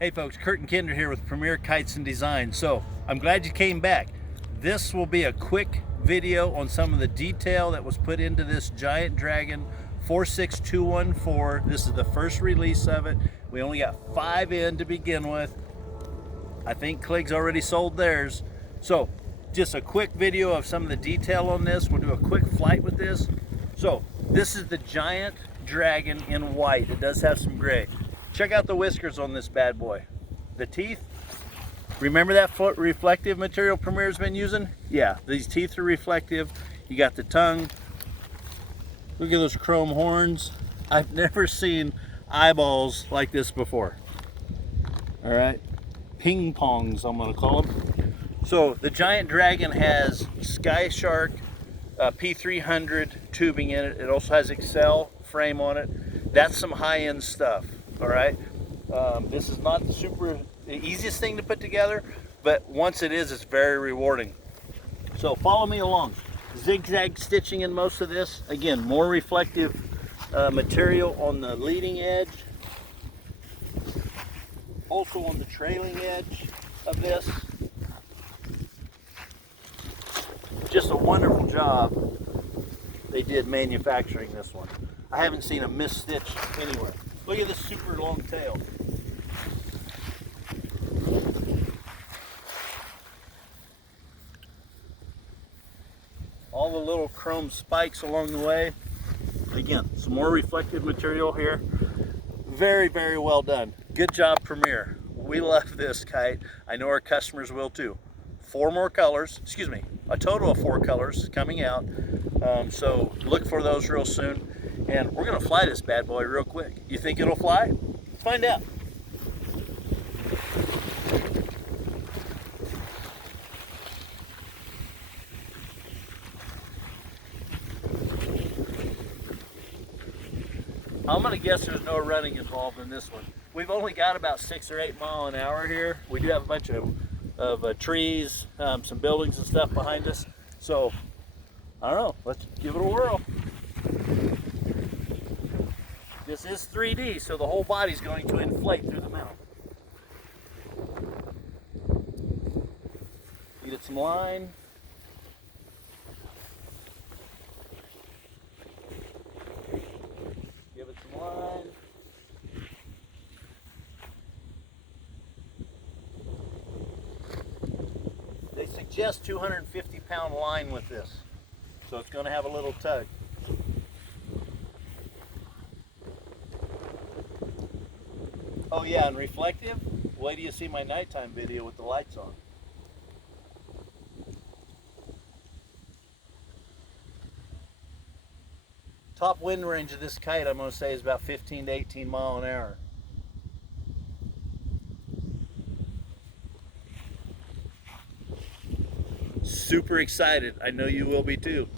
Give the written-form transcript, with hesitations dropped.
Hey folks, Kurt and Kinder here with Premier Kites and Design. So I'm glad you came back. This will be a quick video on some of the detail that was put into this Giant Dragon 46214. This is the first release of it. We only got 5 in to begin with. I think Clegg's already sold theirs. So just a quick video of some of the detail on this. We'll do a quick flight with this. So this is the Giant Dragon in white. It does have some gray. Check out the whiskers on this bad boy. The teeth, remember that foot reflective material Premier's been using? Yeah, these teeth are reflective. You got the tongue. Look at those chrome horns. I've never seen eyeballs like this before. All right, ping pongs I'm gonna call them. So the Giant Dragon has skylark P300 tubing in it. It also has Excel frame on it. That's some high-end stuff. All right, this is not the easiest thing to put together, but once it is, it's very rewarding. So follow me along. Zigzag stitching in most of this. Again, more reflective material on the leading edge. Also on the trailing edge of this. Just a wonderful job they did manufacturing this one. I haven't seen a misstitch anywhere. Look at this super long tail. All the little chrome spikes along the way. Again, some more reflective material here. Very, very well done. Good job, Premier. We love this kite. I know our customers will too. 4 more colors, excuse me, a total of 4 colors coming out. So look for those real soon. And we're gonna fly this bad boy real quick. You think it'll fly? Let's find out. I'm gonna guess there's no running involved in this one. We've only got about 6 or 8 miles an hour here. We do have a bunch of trees, some buildings and stuff behind us. So, I don't know, let's give it a whirl. This is 3D, so the whole body's going to inflate through the mouth. Get some line. Give it some line. They suggest 250-pound line with this, so it's going to have a little tug. Oh yeah, and reflective, wait till you see my nighttime video with the lights on. Top wind range of this kite, I'm going to say, is about 15 to 18 miles an hour. Super excited. I know you will be too.